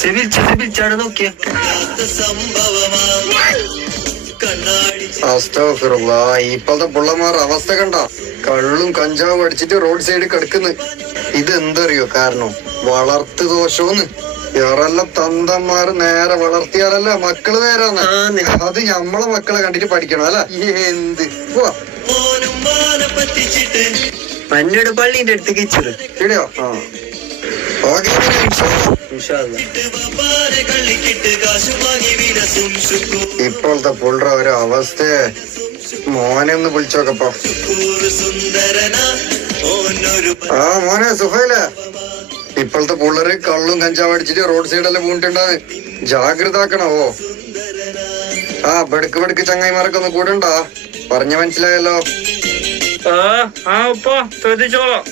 CIBIL നോക്കിയ ഇപ്പോഴത്തെ പിള്ളമാർ അവസ്ഥ കണ്ട കള്ളും കഞ്ചാവും അടിച്ചിട്ട് റോഡ് സൈഡിൽ കിടക്കുന്നു. ഇതെന്തറിയോ കാരണം? വളർത്തു ദോഷോന്ന്. വേറെല്ലാം തന്തന്മാര് നേരെ വളർത്തിയാലല്ല മക്കള് നേരാന്ന്. അത് ഞമ്മളെ മക്കളെ കണ്ടിട്ട് പഠിക്കണം അല്ല. എന്ത് പന്നോട് പള്ളിന്റെ അടുത്തേക്ക് ഇച്ചിട്ട് ഇടയോ? ഓക്കെ. ഇപ്പോഴത്തെ പുള്ള ഒരു അവസ്ഥ മോനെ ഒന്ന് വിളിച്ചോക്കപ്പോ. ആ മോനെ സുഹൈലേ, ഇപ്പോഴത്തെ പിള്ളേര് കള്ളും കഞ്ചാവ് അടിച്ചിട്ട് റോഡ് സൈഡെല്ലാം വീണിട്ടുണ്ടാവ്. ജാഗ്രത ആക്കണവോ? ആ ബെടുക്ക് ചങ്ങായിമാരൊക്കെ ഒന്ന് കൂടെ ഉണ്ടാ. പറഞ്ഞ മനസ്സിലായല്ലോ. ശ്രദ്ധിച്ചോളാം.